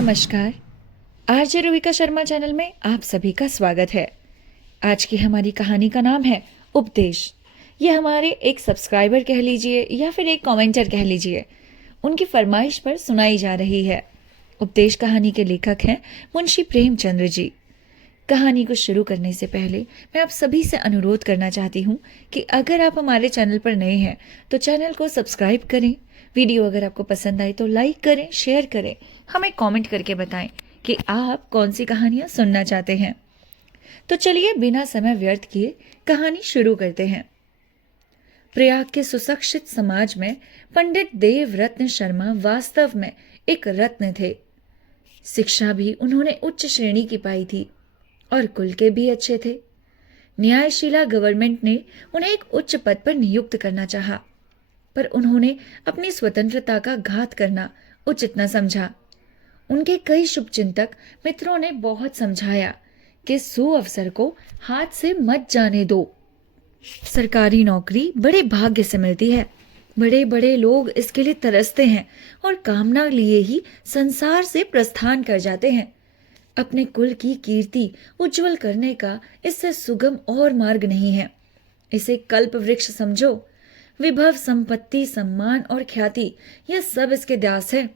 नमस्कार। RJ रुविका Sharma channel में आप सभी का स्वागत है। आज की हमारी कहानी का नाम है उपदेश। ये हमारे एक सब्सक्राइबर कह लीजिए या फिर एक कमेंटर कह लीजिए, उनकी फरमाइश पर सुनाई जा रही है। उपदेश कहानी के लेखक हैं मुंशी प्रेमचंद्र जी। कहानी को शुरू करने से पहले मैं आप सभी से अनुरोध करना चाहती हूँ कि अगर आप हमारे चैनल पर नए हैं तो चैनल को सब्सक्राइब करें। वीडियो अगर आपको पसंद आए तो लाइक करें, शेयर करें, हमें कमेंट करके बताएं कि आप कौन सी कहानियाँ सुनना चाहते हैं। तो चलिए बिना समय व्यर्थ किए कहानी शुरू करते हैं। प्रयाग के सुशिक्षित समाज में पंडित देवरत्न शर्मा वास्तव में एक रत्न थे। शिक्षा भी उन्होंने उच्च श्रेणी की पाई थी और कुल के भी अच्छे थे। न्यायशीला गवर्नमेंट ने उन्हें एक उच्च पद पर नियुक्त करना चाहा, पर उन्होंने अपनी स्वतंत्रता का घात करना उचित न समझा। उनके कई शुभचिंतक मित्रों ने बहुत समझाया कि सुअवसर को हाथ से मत जाने दो। सरकारी नौकरी बड़े भाग्य से मिलती है, बड़े बड़े लोग इसके लिए तरसते हैं और कामना लिए ही संसार से प्रस्थान कर जाते हैं। अपने कुल की कीर्ति उज्जवल करने का इससे सुगम और मार्ग नहीं है। इसे कल्प वृक्ष समझो। विभव, संपत्ति, सम्मान और ख्याति, यह सब इसके दास है।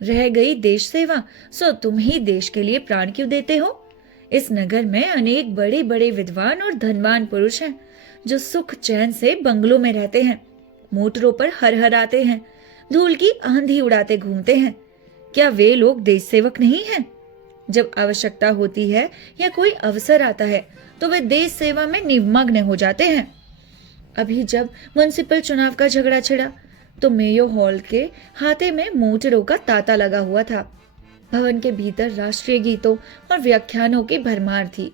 रह गई देश सेवा, सो तुम ही देश के लिए प्राण क्यों देते हो? इस नगर में अनेक बड़े बड़े विद्वान और धनवान पुरुष हैं जो सुख चैन से बंगलों में रहते हैं, मोटरों पर हर आते हैं, धूल की आंधी उड़ाते घूमते हैं। क्या वे लोग देश सेवक नहीं हैं? जब आवश्यकता होती है या कोई अवसर आता है तो वे देश सेवा में निमग्न हो जाते हैं। अभी जब म्युनिसिपल चुनाव का झगड़ा छिड़ा तो मेयो हॉल के हाथे में मोटरों का तांता लगा हुआ था। भवन के भीतर राष्ट्रीय गीतों और व्याख्यानों की भरमार थी,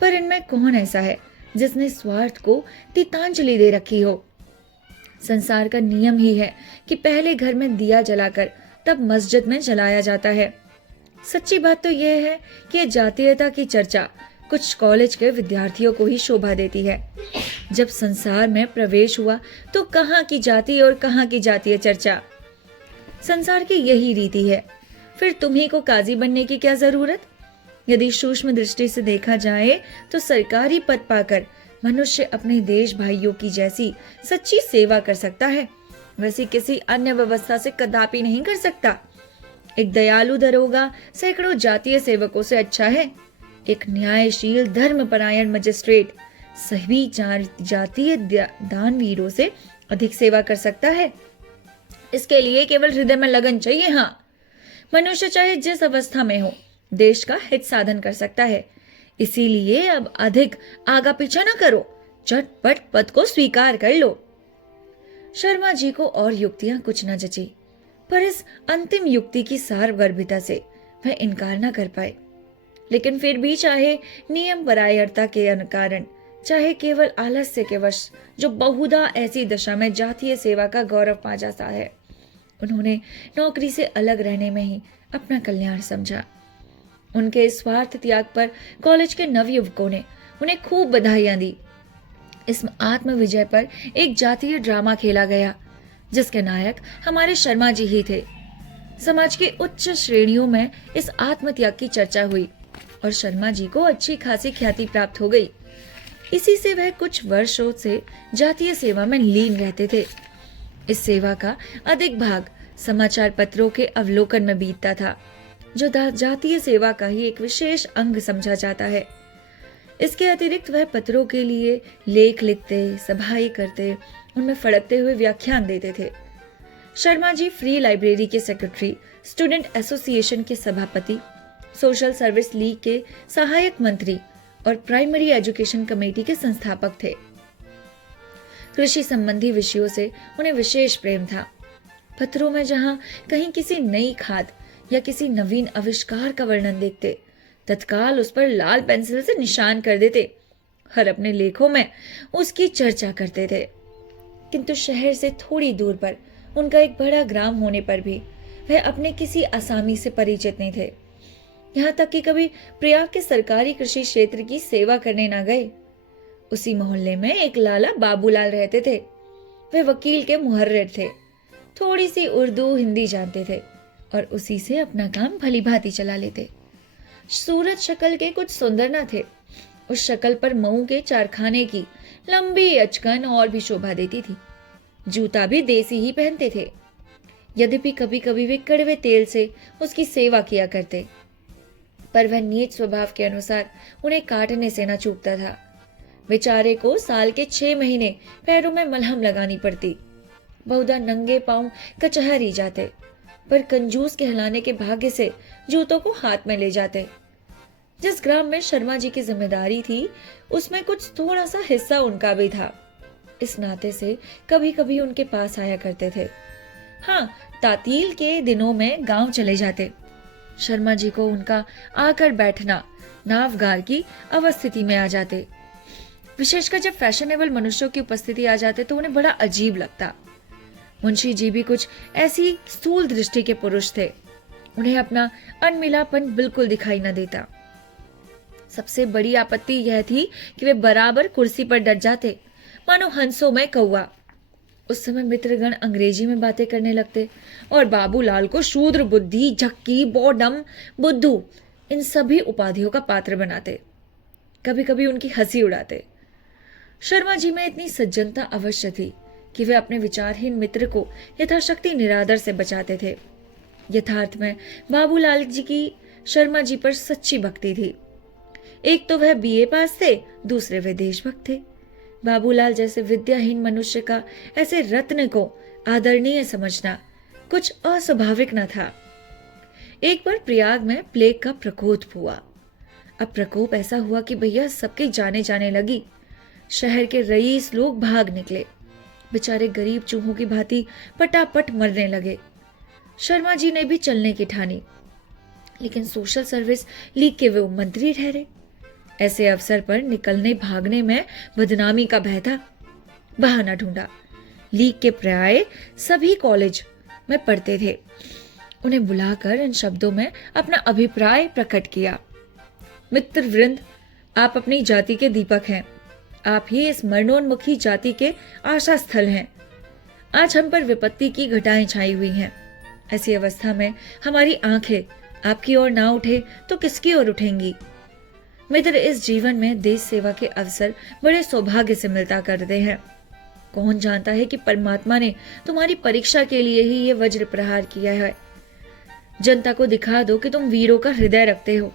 पर इनमें कौन ऐसा है जिसने स्वार्थ को तितांजलि दे रखी हो? संसार का नियम ही है कि पहले घर में दिया जलाकर तब मस्जिद में जलाया जाता है। सच्ची बात तो यह है कि जातीयता की चर्चा कुछ कॉलेज के विद्यार्थियों को ही शोभा देती है। जब संसार में प्रवेश हुआ तो कहाँ की जाति और कहाँ की जातीय चर्चा। संसार की यही रीति है। फिर तुम्ही को काजी बनने की क्या जरूरत? यदि सूक्ष्म दृष्टि से देखा जाए तो सरकारी पद पाकर मनुष्य अपने देश भाइयों की जैसी सच्ची सेवा कर सकता है, वैसी किसी अन्य व्यवस्था से कदापि नहीं कर सकता। एक दयालु दरोगा सैकड़ों जातीय सेवकों से अच्छा है। एक न्यायशील धर्मपरायण मजिस्ट्रेट सभी जातीय दानवीरों से अधिक सेवा कर सकता है। इसके लिए केवल हृदय में लगन चाहिए। हाँ, मनुष्य चाहे जिस अवस्था में हो देश का हित साधन कर सकता है। इसीलिए अब अधिक आगा पीछा न करो, झटपट पद को स्वीकार कर लो। शर्मा जी को और युक्तियां कुछ न जची, पर इस अंतिम युक्ति की सारगर्भिता से वह इनकार न कर पाए। लेकिन फिर भी चाहे नियम परायणता के कारण, चाहे केवल आलस्य के वश, जो बहुधा ऐसी दशा में जातीय सेवा का गौरव पा जाता है, उन्होंने नौकरी से अलग रहने में ही अपना कल्याण समझा। उनके स्वार्थ त्याग पर कॉलेज के नवयुवकों ने उन्हें खूब बधाइयां दी। इस आत्म विजय पर एक जातीय ड्रामा खेला गया जिसके नायक हमारे शर्मा जी ही थे। समाज की उच्च श्रेणियों में इस आत्मत्याग की चर्चा हुई और शर्मा जी को अच्छी खासी ख्याति प्राप्त हो गई। इसी से वह कुछ वर्षों से जातीय सेवा में लीन रहते थे। इस सेवा का अधिक भाग समाचार पत्रों के अवलोकन में बीतता था, जो जातीय सेवा का ही एक विशेष अंग समझा जाता है। इसके अतिरिक्त वह पत्रों के लिए लेख लिखते, सभाएं करते, उनमें फड़कते हुए व्याख्यान देते थे। शर्मा जी फ्री लाइब्रेरी के सेक्रेटरी, स्टूडेंट एसोसिएशन के सभापति, सोशल सर्विस लीग के सहायक मंत्री और प्राइमरी एजुकेशन कमेटी के संस्थापक थे। कृषि संबंधी विषयों से उन्हें विशेष प्रेम था। पत्रों में जहां कहीं किसी नई खाद या किसी नवीन आविष्कार का वर्णन देखते, तत्काल उस पर लाल पेंसिल से निशान कर देते और अपने लेखों में उसकी चर्चा करते थे। किंतु शहर से थोड़ी दूर पर उनका एक बड़ा ग्राम होने पर भी वह अपने किसी आसामी से परिचित नहीं थे। यहाँ तक कि कभी प्रयाग के सरकारी कृषि क्षेत्र की सेवा करने ना गए। उसी मोहल्ले में एक लाला बाबूलाल रहते थे। वे वकील के मुहर्रिर थे, थोड़ी सी उर्दू हिंदी जानते थे और उसी से अपना काम भली भांति चला लेते। सूरज शक्ल के कुछ सुंदर न थे। उस शक्ल पर मऊ के चारखाने की लंबी अचकन और भी शोभा देती थी। जूता भी देसी ही पहनते थे। यद्यपि कभी कभी वे कड़वे तेल से उसकी सेवा किया करते, पर वह नीच स्वभाव के अनुसार उन्हें काटने से न चूकता था। बेचारे को साल के 6 महीने पैरों में मलहम लगानी पड़ती। बहुधा नंगे पांव कचहरी जाते, पर कंजूस कहलाने के भाग्य से जूतों को हाथ में ले जाते। जिस ग्राम में शर्मा जी की जिम्मेदारी थी, उसमें कुछ थोड़ा सा हिस्सा उनका भी था। इस नाते से कभी कभी उनके पास आया करते थे। हाँ, तातील के दिनों में गांव चले जाते। शर्मा जी को उनका आकर बैठना नावगार की अवस्थिति में आ जाते। विशेषकर जब फैशनेबल मनुष्यों की उपस्थिति आ जाते तो उन्हें बड़ा अजीब लगता। मुंशी जी भी कुछ ऐसी स्थूल दृष्टि के पुरुष थे। उन्हें अपना अनमिलापन बिल्कुल दिखाई न देता। सबसे बड़ी आपत्ति यह थी कि वे बराबर कुर्सी पर डट जाते, मानो हंसों में कौवा। उस समय मित्रगण अंग्रेजी में बातें करने लगते और बाबूलाल को शूद्र बुद्धि, झक्की, बौडम, बुद्धू इन सभी उपाधियों का पात्र बनाते। कभी कभी उनकी हंसी उड़ाते। शर्मा जी में इतनी सज्जनता अवश्य थी कि वे अपने विचारहीन मित्र को यथाशक्ति निरादर से बचाते थे। यथार्थ में बाबूलाल जी की शर्मा जी पर सच्ची भक्ति थी। एक तो वह बीए पास थे, दूसरे वे देशभक्त थे। बाबूलाल जैसे विद्याहीन मनुष्य का ऐसे रत्न को आदरणीय समझना कुछ अस्वाभाविक न था। एक बार प्रयाग में प्लेग का प्रकोप हुआ। अब प्रकोप ऐसा हुआ कि भैया सबके जाने लगी। शहर के रईस लोग भाग निकले। बेचारे गरीब चूहों की भांति पटापट मरने लगे। शर्मा जी ने भी चलने की ठानी, लेकिन सोशल सर्विस लीग के वे मंत्री ठहरे। ऐसे अवसर पर निकलने भागने में बदनामी का भय था। बहाना ढूंढा। लीग के प्राय सभी कॉलेज में पढ़ते थे। उन्हें बुलाकर इन शब्दों में अपना अभिप्राय प्रकट किया। मित्र वृंद, आप अपनी जाति के दीपक हैं। आप ही इस मरणोन्मुखी जाति के आशा स्थल हैं। आज हम पर विपत्ति की घटाएं छाई हुई हैं। ऐसी अवस्था में हमारी आंखें आपकी ओर ना उठे तो किसकी ओर उठेंगी? मित्र, इस जीवन में देश सेवा के अवसर बड़े सौभाग्य से मिलता करते हैं। कौन जानता है कि परमात्मा ने तुम्हारी परीक्षा के लिए ही ये वज्र प्रहार किया है। जनता को दिखा दो कि तुम वीरों का हृदय रखते हो,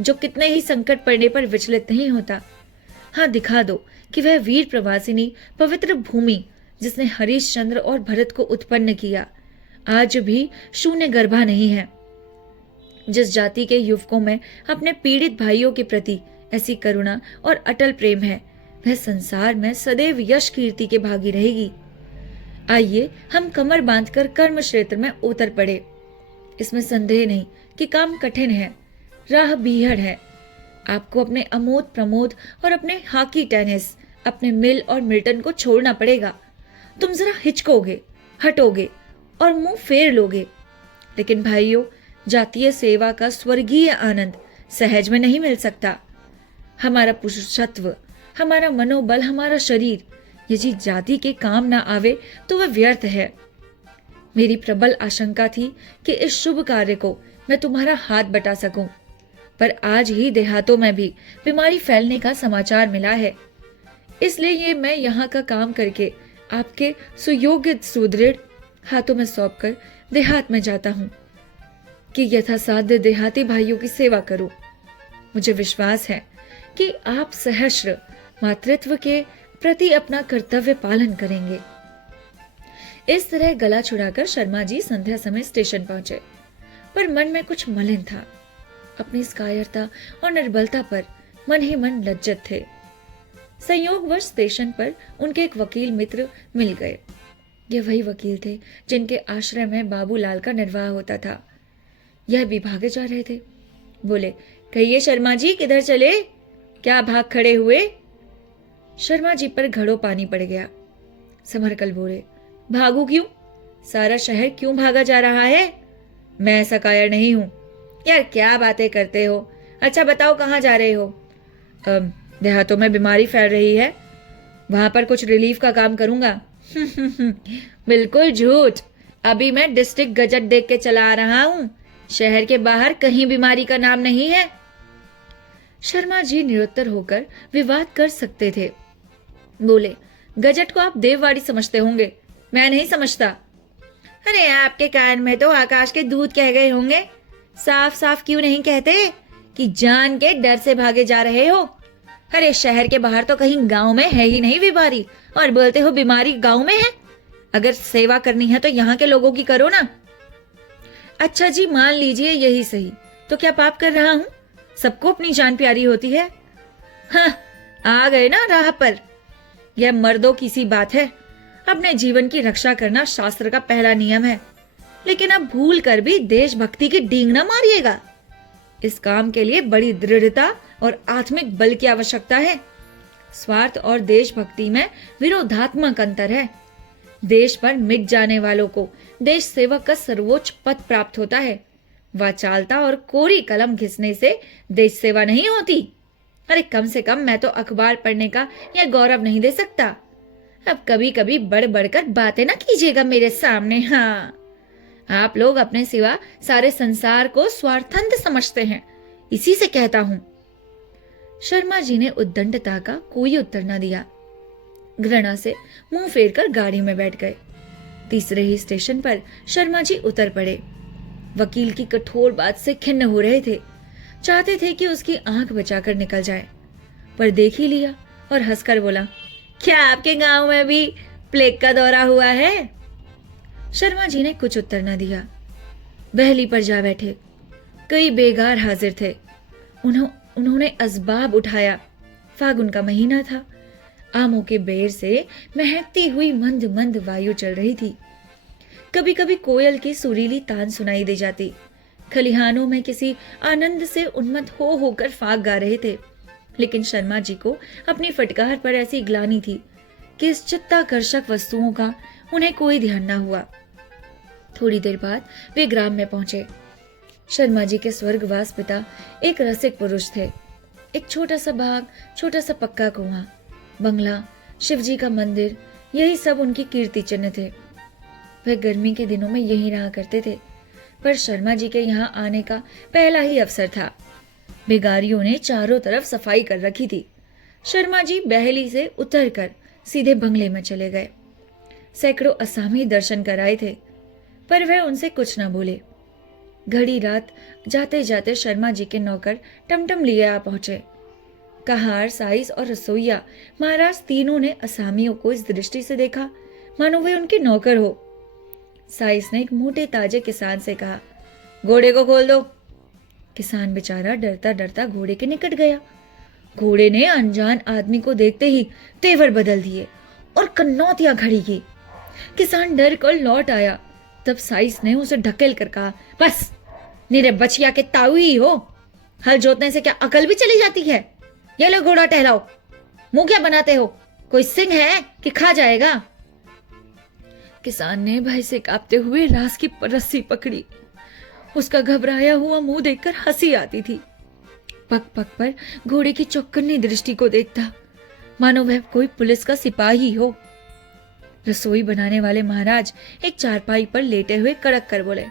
जो कितने ही संकट पड़ने पर विचलित नहीं होता। हाँ, दिखा दो कि वह वीर प्रवासिनी पवित्र भूमि जिसने हरिश्चंद्र और भरत को उत्पन्न किया, आज भी शून्य गर्भा नहीं है। जिस जाति के युवकों में अपने पीड़ित भाइयों के प्रति ऐसी करुणा और अटल प्रेम है, वह संसार में सदैव यश कीर्ति के भागी रहेगी। आइए हम कमर बांधकर कर्म क्षेत्र में उतर पड़े। इसमें संदेह नहीं कि काम कठिन है, राह बीहड़ है। आपको अपने अमोद प्रमोद और अपने हॉकी टेनिस, अपने मिल और मिल्टन को छोड़ना पड़ेगा। तुम जरा हिचकोगे, हटोगे और मुंह फेर लोगे, लेकिन भाइयों, जातीय सेवा का स्वर्गीय आनंद सहज में नहीं मिल सकता। हमारा पुरुषत्व, हमारा मनोबल, हमारा शरीर यदि जाति के काम ना आवे तो वह व्यर्थ है। मेरी प्रबल आशंका थी कि इस शुभ कार्य को मैं तुम्हारा हाथ बटा सकूं, पर आज ही देहातों में भी बीमारी फैलने का समाचार मिला है। इसलिए ये मैं यहाँ का काम करके आपके सुयोग्य सुदृढ़ हाथों में सौंपकर देहात में जाता हूँ कि यथासाध्य देहाती भाइयों की सेवा करूं। मुझे विश्वास है कि आप सहस्र मातृत्व के प्रति अपना कर्तव्य पालन करेंगे। इस तरह गला छुड़ाकर शर्मा जी संध्या समय स्टेशन पहुंचे, पर मन में कुछ मलिन था। अपनी इस कायरता और निर्बलता पर मन ही मन लज्जित थे। संयोगवश स्टेशन पर उनके एक वकील मित्र मिल गए। ये वही वकील थे जिनके आश्रय में बाबूलाल का निर्वाह होता था। यह भी भागे जा रहे थे। बोले, कहिए शर्मा जी, किधर चले? क्या भाग खड़े हुए? शर्मा जी पर घड़ों पानी पड़ गया। समरकल बोले, भागू क्यों? सारा शहर क्यों भागा जा रहा है? मैं ऐसा कायर नहीं हूं। यार क्या बातें करते हो? अच्छा बताओ, कहाँ जा रहे हो? देहातों में बीमारी फैल रही है, वहां पर कुछ रिलीफ का काम करूंगा। बिल्कुल झूठ। अभी मैं डिस्ट्रिक्ट गजट देख के चला आ रहा हूं। शहर के बाहर कहीं बीमारी का नाम नहीं है। शर्मा जी निरुत्तर होकर विवाद कर सकते थे। बोले, गजट को आप देववाड़ी समझते होंगे, मैं नहीं समझता। अरे आपके कान में तो आकाश के दूध कह गए होंगे। साफ साफ क्यों नहीं कहते कि जान के डर से भागे जा रहे हो। अरे शहर के बाहर तो कहीं गांव में है ही नहीं बीमारी, और बोलते हो बीमारी गांव में है। अगर सेवा करनी है तो यहाँ के लोगों की करो ना। अच्छा जी, मान लीजिए यही सही, तो क्या पाप कर रहा हूं? सबको अपनी जान प्यारी होती है। हाँ, आ गए ना राह पर। यह मर्दों की सी बात है। अपने जीवन की रक्षा करना शास्त्र का पहला नियम है, लेकिन अब भूल कर भी देशभक्ति की डींग न मारिएगा। इस काम के लिए बड़ी दृढ़ता और आत्मिक बल की आवश्यकता है। स्वार्थ और देशभक्ति में विरोधात्मक अंतर है। देश पर मिट जाने वालों को देश सेवक का सर्वोच्च पद प्राप्त होता है। वाचालता और कोरी कलम घिसने से देश सेवा नहीं होती। अरे कम से कम मैं तो अखबार पढ़ने का यह गौरव नहीं दे सकता। अब कभी कभी बढ़ बढ़कर बातें ना कीजिएगा मेरे सामने। हाँ, आप लोग अपने सिवा सारे संसार को स्वार्थंत समझते हैं, इसी से कहता हूं। शर्मा जी ने उद्दंडता का कोई उत्तर न दिया। घृणा से मुंह फेरकर गाड़ी में बैठ गए। तीसरे ही स्टेशन पर शर्मा जी उतर पड़े। वकील की कठोर बात से खिन्न हो रहे थे। चाहते थे कि उसकी आंख बचाकर निकल जाए, पर देख ही लिया और हंसकर बोला, क्या आपके गांव में भी प्लेग का दौरा हुआ है? शर्मा जी ने कुछ उत्तर न दिया। बहली पर जा बैठे। कई बेगार हाजिर थे। उन्होंने असबाब उठाया। फागुन का महीना था। आमों के बेर से महकती हुई मंद मंद वायु चल रही थी। कभी कभी कोयल की सुरीली तान सुनाई दे जाती। खलिहानों में किसी आनंद से उन्मत्त हो होकर फाग गा रहे थे। लेकिन शर्मा जी को अपनी फटकार पर ऐसी ग्लानि थी कि इस चित्ताकर्षक वस्तुओं का उन्हें कोई ध्यान न हुआ। थोड़ी देर बाद वे ग्राम में पहुंचे। शर्मा जी के स्वर्गवास पिता एक रसिक पुरुष थे। एक छोटा सा बाग, छोटा सा पक्का कुआं, बंगला, शिवजी का मंदिर, यही सब उनकी कीर्ति चिन्ह थे। वह गर्मी के दिनों में यहीं रहा करते थे, पर शर्मा जी के यहाँ आने का पहला ही अवसर था। बेगारियों ने चारों तरफ सफाई कर रखी थी। शर्मा जी बहली से उतरकर सीधे बंगले में चले गए। सैकड़ों असामी दर्शन कराए थे, पर वह उनसे कुछ न बोले। घड़ी रात जाते जाते शर्मा जी के नौकर टमटम लिए आ पहुंचे। कहार, साइस और रसोईया महाराज तीनों ने असामियों को इस दृष्टि से देखा मानो वे उनके नौकर हो। साइस ने एक मोटे ताजे किसान से कहा, घोड़े को खोल दो। किसान बेचारा डरता डरता घोड़े के निकट गया। घोड़े ने अनजान आदमी को देखते ही तेवर बदल दिए और कन्नौतियां खड़ी की। किसान डर कर लौट आया। तब साइस ने उसे ढकेल कर कहा, बस निरे बचिया के ताऊ ही हो। हल जोतने से क्या अकल भी चली जाती है? ये लो घोड़ा टहलाओ। मुंह क्या बनाते हो? कोई सिंह है कि खा जाएगा? किसान ने भय से कांपते हुए रास की रस्सी पकड़ी। उसका घबराया हुआ मुंह देखकर हंसी आती थी। पग पग पर घोड़े की चौकन्नी दृष्टि को देखता, मानो वह कोई पुलिस का सिपाही हो। रसोई बनाने वाले महाराज एक चारपाई पर लेटे हुए कड़क कर बोले,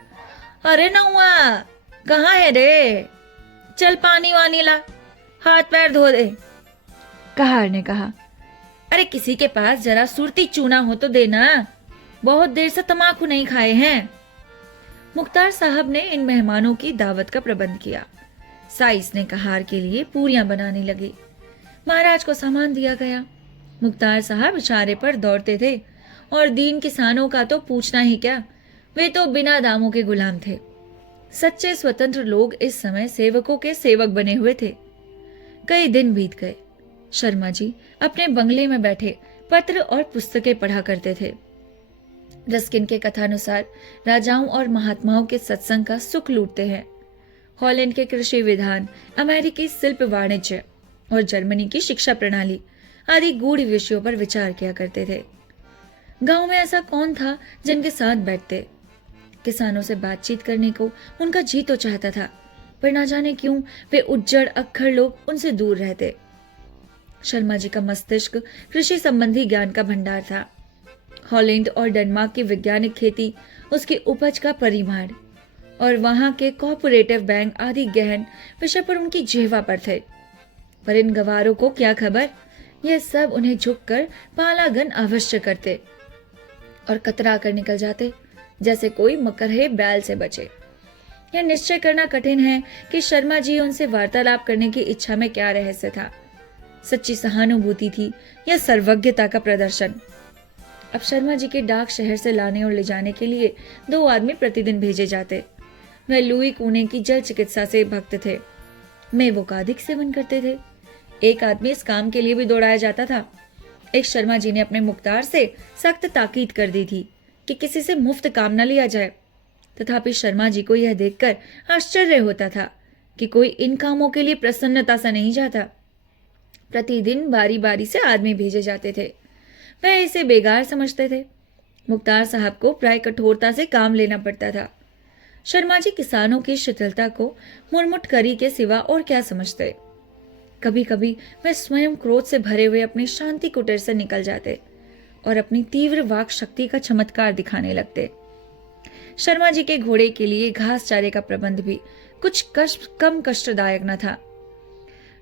अरे नौआ, कहाँ है रे? चल पानी वानी ला, हाथ पैर धो दे। कहार ने कहा, अरे किसी के पास जरा सुरती चूना हो तो देना, बहुत देर से तमाकू नहीं खाए हैं। मुख्तार साहब ने इन मेहमानों की दावत का प्रबंध किया। साइस ने कहार के लिए पूरियां बनाने लगी। महाराज को सामान दिया गया। मुख्तार साहब इशारे पर दौड़ते थे, और दीन किसानों का तो पूछना ही क्या, वे तो बिना दामों के गुलाम थे। सच्चे स्वतंत्र लोग इस समय सेवकों के सेवक बने हुए थे। कई दिन बीत गए। शर्मा जी अपने बंगले में बैठे पत्र और पुस्तकें पढ़ा करते थे। रस्किन के कथानुसार राजाओं और महात्माओं के सत्संग का सुख लूटते हैं। हॉलैंड के कृषि विधान, अमेरिकी शिल्प वाणिज्य और जर्मनी की शिक्षा प्रणाली आदि गूढ़ विषयों पर विचार किया करते थे। गांव में ऐसा कौन था जिनके साथ बैठते? किसानों से बातचीत करने को उनका जी तो चाहता था, पर ना जाने क्यों वे उज्जड़ अक्खर लोग उनसे दूर रहते। शर्मा जी का मस्तिष्क कृषि संबंधी ज्ञान का भंडार था। हॉलैंड और डेनमार्क की वैज्ञानिक खेती उसकी उपज का परिमाण और वहां के कोऑपरेटिव बैंक आदि गहन विषय पर उनकी जिह्वा पर थे। पर इन गवारों को क्या खबर, यह सब उन्हें झुककर पालागन अवश्य करते और कतरा कर निकल जाते, जैसे कोई मकरहे बैल से बचे। यह निश्चय करना कठिन है कि शर्मा जी उनसे वार्तालाप करने की इच्छा में क्या रहस्य था, सच्ची सहानुभूति थी या सर्वज्ञता का प्रदर्शन। अब शर्मा जी के डाक शहर से लाने और ले जाने के लिए 2 आदमी प्रतिदिन भेजे जाते। वह लुई कूने की जल चिकित्सा से भक्त थे, मेवों का अधिक सेवन करते थे। एक आदमी इस काम के लिए भी दौड़ाया जाता था। एक शर्मा जी ने अपने मुख्तार से सख्त ताकीद कर दी थी कि किसी से मुफ्त काम न लिया जाए। तथापि शर्मा जी को यह देखकर आश्चर्य होता था कि कोई इन कामों के लिए प्रसन्नता से नहीं जाता। प्रतिदिन बारी बारी से आदमी भेजे जाते थे। वह इसे बेकार समझते थे। मुख्तार साहब को प्राय कठोरता से काम लेना पड़ता था। शर्मा जी किसानों की शिथिलता को मुरमुट करी के सिवा और क्या समझते। कभी कभी वह स्वयं क्रोध से भरे हुए अपनी शांति कुटीर से निकल जाते और अपनी तीव्र वाक शक्ति का चमत्कार दिखाने लगते। शर्मा जी के घोड़े के लिए घास चारे का प्रबंध भी कुछ कम कष्टदायक न था।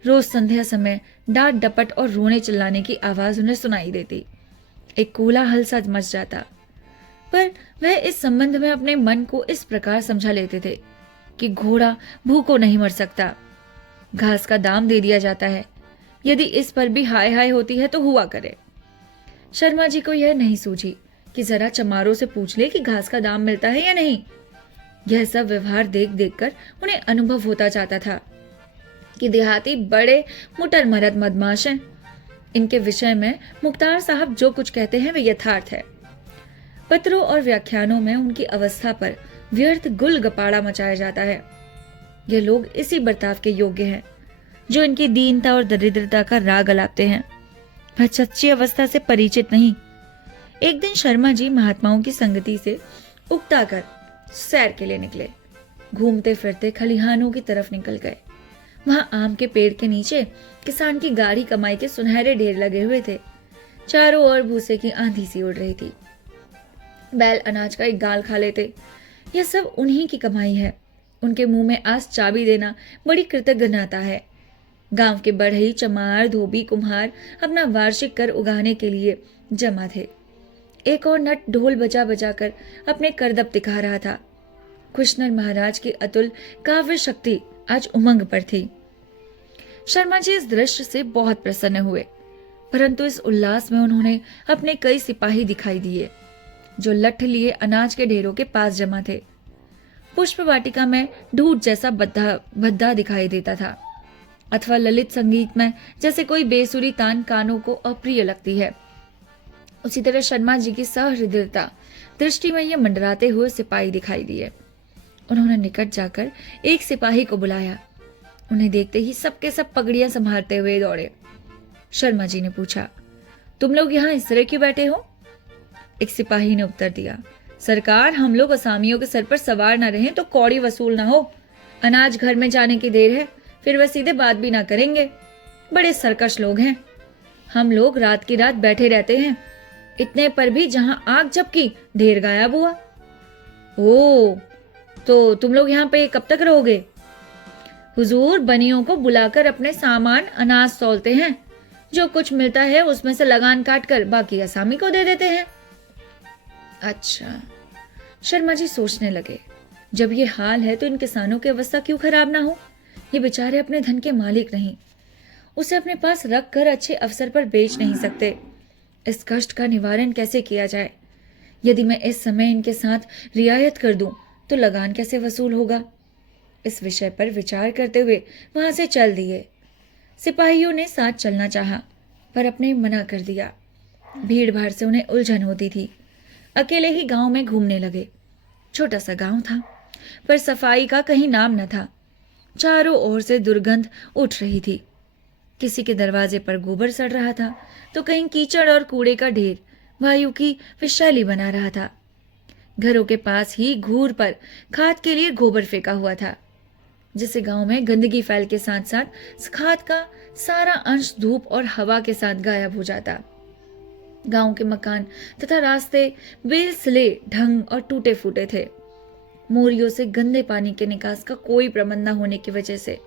रोज संध्या समय डांट डपट और रोने चिल्लाने की आवाज उन्हें सुनाई देती। एक कोलाहल सा मच जाता। पर वह इस संबंध में अपने मन को इस प्रकार समझा लेते थे कि घोड़ा भूखों नहीं मर सकता, घास का दाम दे दिया जाता है, यदि इस पर भी हाय हाय होती है तो हुआ करे। शर्मा जी को यह नहीं सूझी कि जरा चमारों से पूछ ले कि घास का दाम मिलता है या नहीं। यह सब व्यवहार देख देख कर उन्हें अनुभव होता जाता था कि देहाती बड़े मुटर मरद मदमाश हैं। इनके विषय में मुख्तार साहब जो कुछ कहते हैं वे यथार्थ है। पत्रों और व्याख्यानों में उनकी अवस्था पर व्यर्थ गुल गपाड़ा मचाया जाता है। ये लोग इसी बर्ताव के योग्य हैं जो इनकी दीनता और दरिद्रता का राग अलापते हैं। वह सच्ची अवस्था से परिचित नहीं। एक दिन शर्मा जी महात्माओं की संगति से उकता कर सैर के लिए निकले। घूमते फिरते खलिहानों की तरफ निकल गए। वहां आम के पेड़ के नीचे किसान की गाढ़ी कमाई के सुनहरे ढेर लगे हुए थे। चारों ओर भूसे की आंधी सी उड़ रही थी। बैल अनाज का एक गाल खा लेते। यह सब उन्हीं की कमाई है। उनके मुंह में आज चाबी देना बड़ी कृतज्ञता है। गांव के बढ़ई, चमार, धोबी, कुम्हार अपना वार्षिक कर उगाने के लिए जमा थे। एक और नट ढोल बजा बजा कर अपने करदब दिखा रहा था। कृष्णर महाराज की अतुल काव्य शक्ति आज उमंग पर थी। शर्मा जी इस दृश्य से बहुत प्रसन्न हुए, परंतु इस उल्लास में उन्होंने अपने कई सिपाही दिखाई दिए जो लठ लिए अनाज के ढेरों के पास जमा थे। पुष्प वाटिका में ढूंढ जैसा भद्दा दिखाई देता था, अथवा ललित संगीत में जैसे कोई बेसुरी तान कानों को अप्रिय लगती है। उसी तरह शर्मा जी की सहृदयता दृष्टि में ये मंडराते हुए सिपाही दिखाई दिए। उन्होंने निकट जाकर एक सिपाही को बुलाया। उन्हें देखते ही सबके सब पगड़ियां संभालते हुए दौड़े। शर्मा जी ने पूछा, तुम लोग यहाँ इस तरह क्यों बैठे हो? एक सिपाही ने उत्तर दिया, सरकार, हम लोग असामियों के सर पर सवार न रहें तो कौड़ी वसूल ना हो। अनाज घर में जाने की देर है, फिर वह सीधे बात भी ना करेंगे। बड़े सरकश लोग हैं। हम लोग रात की रात बैठे रहते हैं, इतने पर भी जहां आग झपकी ढेर गायब हुआ। ओ, तो तुम लोग यहाँ पे कब तक रहोगे? हुजूर, बनियों को बुलाकर अपने सामान अनाज तौलते हैं। जो कुछ मिलता है उसमें से लगान काट कर बाकी असामी को दे देते हैं। अच्छा, शर्मा जी सोचने लगे, जब ये हाल है तो इन किसानों की अवस्था क्यों खराब ना हो। ये बेचारे अपने धन के मालिक नहीं, उसे अपने पास रख कर अच्छे अवसर पर बेच नहीं सकते। इस कष्ट का निवारण कैसे किया जाए? यदि मैं इस समय इनके साथ रियायत कर दूं तो लगान कैसे वसूल होगा? इस विषय पर विचार करते हुए वहां से चल दिए। सिपाहियों ने साथ चलना चाहा, पर अपने मना कर दिया। भीड़ भाड़ से उन्हें उलझन होती थी। अकेले ही गांव में घूमने लगे। छोटा सा गांव था, पर सफाई का कहीं नाम न था। चारों ओर से दुर्गंध उठ रही थी। किसी के दरवाजे पर गोबर सड़ रहा था, तो कहीं कीचड़ और कूड़े का ढेर वायु की विषैली बना रहा था। घरों के पास ही घूर पर खाद के लिए गोबर फेंका हुआ था, जिससे गांव में गंदगी फैल के साथ साथ खाद का सारा अंश धूप और हवा के साथ गायब हो जाता। गांव के मकान तथा रास्ते बेसिले ढंग और टूटे फूटे थे। मोरियों से गंदे पानी के निकास का कोई प्रबंध न होने की वजह से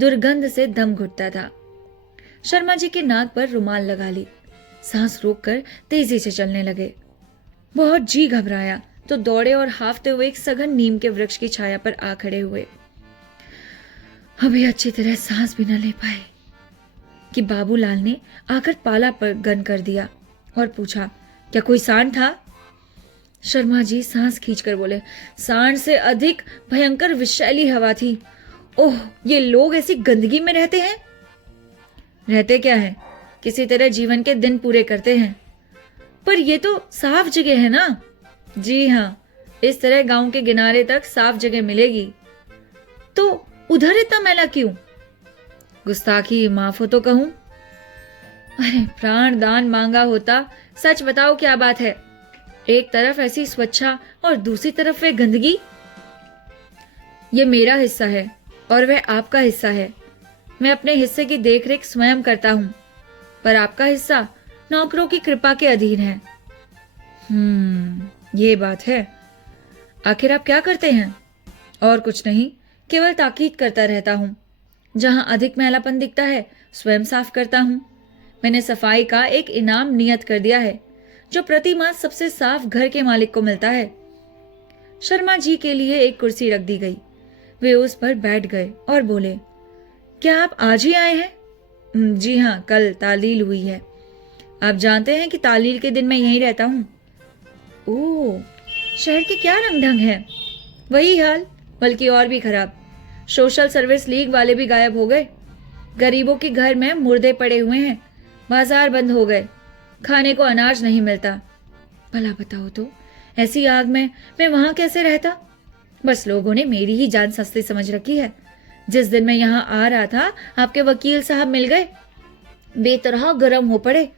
दुर्गंध से दम घुटता था। शर्मा जी के नाक पर रुमाल लगा ली, सांस रोककर तेजी से चलने लगे। बहुत जी घबराया तो दौड़े और हाफते हुए एक सघन नीम के वृक्ष की छाया पर आ खड़े हुए। अभी अच्छी तरह सांस भी न ले पाए कि बाबूलाल ने आकर पाला पर गन कर दिया और पूछा, क्या कोई सांड था? शर्मा जी सांस खींचकर बोले, सांड से अधिक भयंकर विषैली हवा थी। ओह, ये लोग ऐसी गंदगी में रहते हैं। रहते क्या है, किसी तरह जीवन के दिन पूरे करते हैं। पर ये तो साफ जगह है ना? जी हाँ, इस तरह गांव के किनारे तक साफ जगह मिलेगी। तो उधर इतना मैला क्यों? गुस्ताखी माफ हो तो कहूं। अरे प्राण दान मांगा होता। सच बताओ क्या बात है? एक तरफ ऐसी स्वच्छता और दूसरी तरफ वे गंदगी। ये मेरा हिस्सा है और वह आपका हिस्सा है। मैं अपने हिस्से की देखरेख स्वयं करता हूं, पर आपका हिस्सा नौकरों की कृपा के अधीन है। ये बात है। आखिर आप क्या करते हैं? और कुछ नहीं, केवल ताकीद करता रहता हूं। जहां अधिक मैलापन दिखता है स्वयं साफ करता हूं। मैंने सफाई का एक इनाम नियत कर दिया है, जो प्रति माह सबसे साफ घर के मालिक को मिलता है। शर्मा जी के लिए एक कुर्सी रख दी गई। वे उस पर बैठ गए और बोले, क्या आप आज ही आए हैं? जी हाँ, कल तालील हुई है। आप जानते हैं कि तालील के दिन मैं यहीं रहता हूँ। ओह, शहर के क्या रंग ढंग है। वही हाल, बल्कि और भी खराब। सोशल सर्विस लीग वाले भी गायब हो गए। गरीबों के घर में मुर्दे पड़े हुए हैं। बाजार बंद हो गए। खाने को अनाज नहीं मिलता। भला बताओ तो, ऐसी आग में मैं वहां कैसे रहता? बस लोगों ने मेरी ही जान सस्ती समझ रखी है। जिस दिन मैं यहाँ आ रहा था, आपके वकील साहब मिल गए। बेतरह गर्म हो पड़े।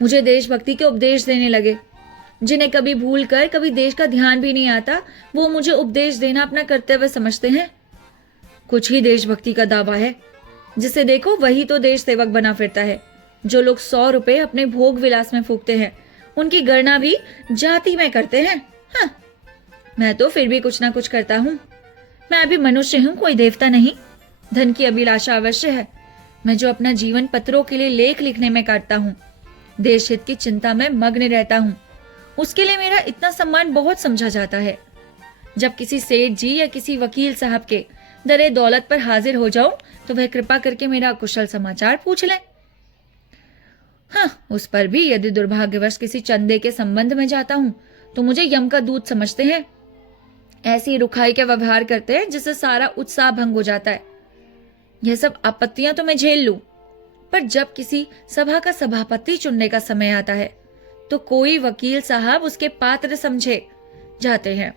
मुझे देशभक्ति के उपदेश देने लगे। जिन्हें कभी भूल कर कभी देश का ध्यान भी नहीं आता, वो मुझे उपदेश देना अपना कर्तव्य समझते हैं। कुछ ही देशभक्ति का दावा है। जिसे देखो वही तो देश सेवक बना फिरता है। जो लोग 100 रुपए अपने भोग विलास में फूकते हैं, उनकी गणना भी जाति में करते हैं। हाँ, मैं तो फिर भी कुछ ना कुछ करता हूँ। मैं अभी मनुष्य हूँ, कोई देवता नहीं। धन की अभिलाषा अवश्य है। मैं जो अपना जीवन पत्रों के लिए लेख लिखने में काटता हूँ, देश हित की चिंता में मग्न रहता हूँ, उसके लिए मेरा इतना सम्मान बहुत समझा जाता है। जब किसी सेठ जी या किसी वकील साहब के दरे दौलत पर हाजिर हो जाऊं, तो वह कृपा करके मेरा कुशल समाचार पूछ लें। हाँ, उस पर भी यदि दुर्भाग्यवश किसी चंदे के संबंध में जाता हूं, तो मुझे यम का दूत समझते हैं। ऐसी रुखाई के व्यवहार करते हैं जिससे सारा उत्साह भंग हो जाता है। यह सब आपत्तियां तो मैं झेल लूं, पर जब किसी सभा का सभापति चुनने का समय आता है, तो कोई वकील साहब उसके पात्र समझे जाते हैं,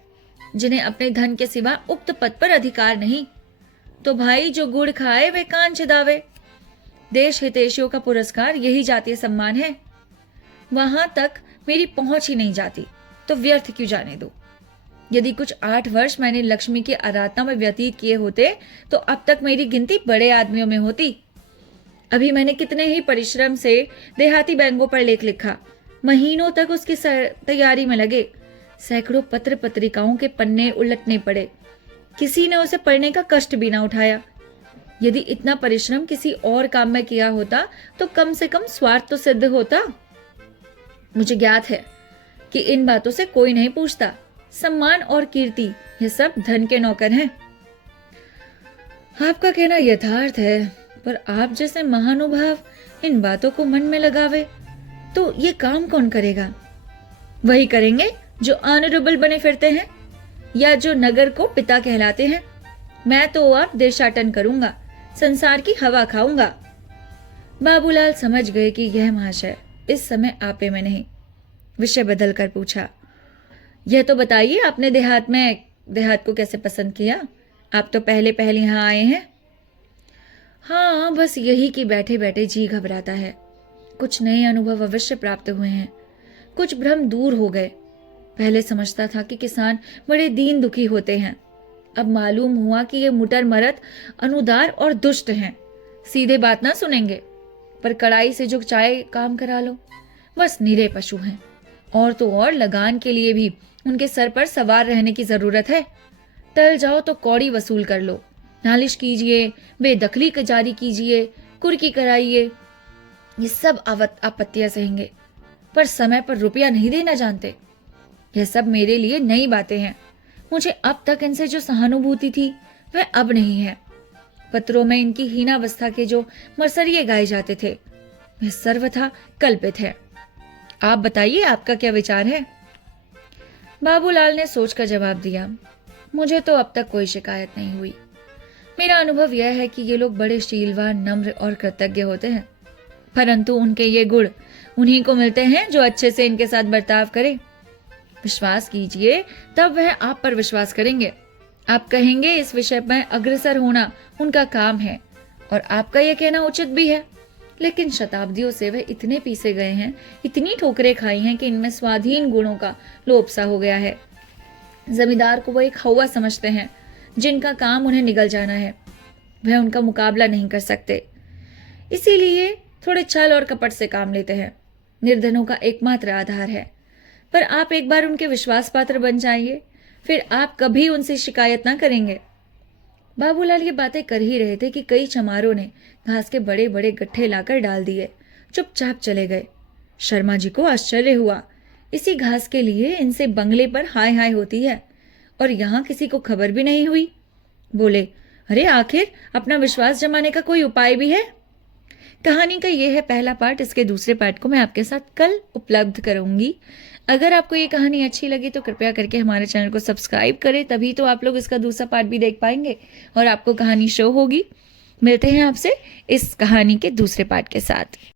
जिन्हें अपने धन के सिवा उक्त पद पर अधिकार नहीं। तो भाई, जो गुड़ खाए वे कान छिदावे। देश हितैषियों का पुरस्कार यही जातीय सम्मान है। वहां तक मेरी पहुंच ही नहीं जाती, तो व्यर्थ क्यों जाने दो। यदि कुछ 8 वर्ष मैंने लक्ष्मी की आराधना में व्यतीत किए होते, तो अब तक मेरी गिनती बड़े आदमियों में होती। अभी मैंने कितने ही परिश्रम से देहाती बैंकों पर लेख लिखा। महीनों तक उसकी तैयारी में लगे। सैकड़ों पत्र पत्रिकाओं के पन्ने उलटने पड़े। किसी ने उसे पढ़ने का कष्ट भी ना उठाया। यदि इतना परिश्रम किसी और काम में किया होता, तो कम से कम स्वार्थ तो सिद्ध होता। मुझे ज्ञात है कि इन बातों से कोई नहीं पूछता। सम्मान और कीर्ति, ये सब धन के नौकर हैं। आपका कहना यथार्थ है, पर आप जैसे महानुभाव इन बातों को मन में लगावे, तो ये काम कौन करेगा? वही करेंगे जो ऑनरेबल बने फिरते हैं, या जो नगर को पिता कहलाते हैं। मैं तो अब देशाटन करूंगा, संसार की हवा खाऊंगा। बाबूलाल समझ गए कि यह महाशय इस समय आपे में नहीं। विषय बदल कर पूछा, यह तो बताइए, आपने देहात को कैसे पसंद किया? आप तो पहले यहाँ आए हैं। हाँ, बस यही कि बैठे बैठे जी घबराता है। कुछ नए अनुभव अवश्य प्राप्त हुए हैं। कुछ भ्रम दूर हो गए। पहले समझता था कि किसान बड़े दीन दुखी होते हैं। अब मालूम हुआ कि ये मुटर मरद अनुदार और दुष्ट हैं। सीधे बात ना सुनेंगे, पर कड़ाई से जो चाहे काम करा लो। बस निरे पशु हैं। और तो और लगान के लिए भी उनके सर पर सवार रहने की जरूरत है। टल जाओ तो कौड़ी वसूल कर लो, नालिश कीजिए, बेदखली जारी कीजिए, कुर्की कराइए, ये सब आपत्तियां सहेंगे, पर समय पर रुपया नहीं देना जानते। यह सब मेरे लिए नई बातें हैं। मुझे अब तक इनसे जो सहानुभूति थी वह अब नहीं है। पत्रों में इनकी हीनावस्था के जो मरसरिये गाए जाते थे वह सर्वथा कल्पित है। आप बताइए, आपका क्या विचार है? बाबूलाल ने सोचकर जवाब दिया, मुझे तो अब तक कोई शिकायत नहीं हुई। मेरा अनुभव यह है कि ये लोग बड़े शीलवान, नम्र और कृतज्ञ होते हैं, परंतु उनके ये गुण उन्हीं को मिलते हैं जो अच्छे से इनके साथ बर्ताव करे। विश्वास कीजिए, तब वह आप पर विश्वास करेंगे। आप कहेंगे इस विषय में अग्रसर होना उनका काम है, और आपका यह कहना उचित भी है। लेकिन शताब्दियों से वे इतने पीसे गए हैं, इतनी ठोकरें खाई हैं कि इनमें स्वाधीन गुणों का लोप सा हो गया है। जमींदार को वो एक हवा समझते हैं जिनका काम उन्हें निगल जाना है। वह उनका मुकाबला नहीं कर सकते, इसीलिए थोड़े छल और कपट से काम लेते हैं। निर्धनों का एकमात्र आधार है। पर आप एक बार उनके विश्वास पात्र बन जाइए, फिर आप कभी उनसे शिकायत ना करेंगे। बाबूलाल ये बातें कर ही रहे थे कि कई चमारों ने घास के बड़े बड़े गट्ठे लाकर डाल दिए, चुपचाप चले गए। शर्मा जी को आश्चर्य हुआ। इसी घास के लिए इनसे बंगले पर हाय हाय होती है, और यहाँ किसी को खबर भी नहीं हुई। बोले, अरे आखिर अपना विश्वास जमाने का कोई उपाय भी है? कहानी का यह है पहला पार्ट। इसके दूसरे पार्ट को मैं आपके साथ कल उपलब्ध करूंगी। अगर आपको ये कहानी अच्छी लगी तो कृपया करके हमारे चैनल को सब्सक्राइब करें, तभी तो आप लोग इसका दूसरा पार्ट भी देख पाएंगे और आपको कहानी शो होगी। मिलते हैं आपसे इस कहानी के दूसरे पार्ट के साथ।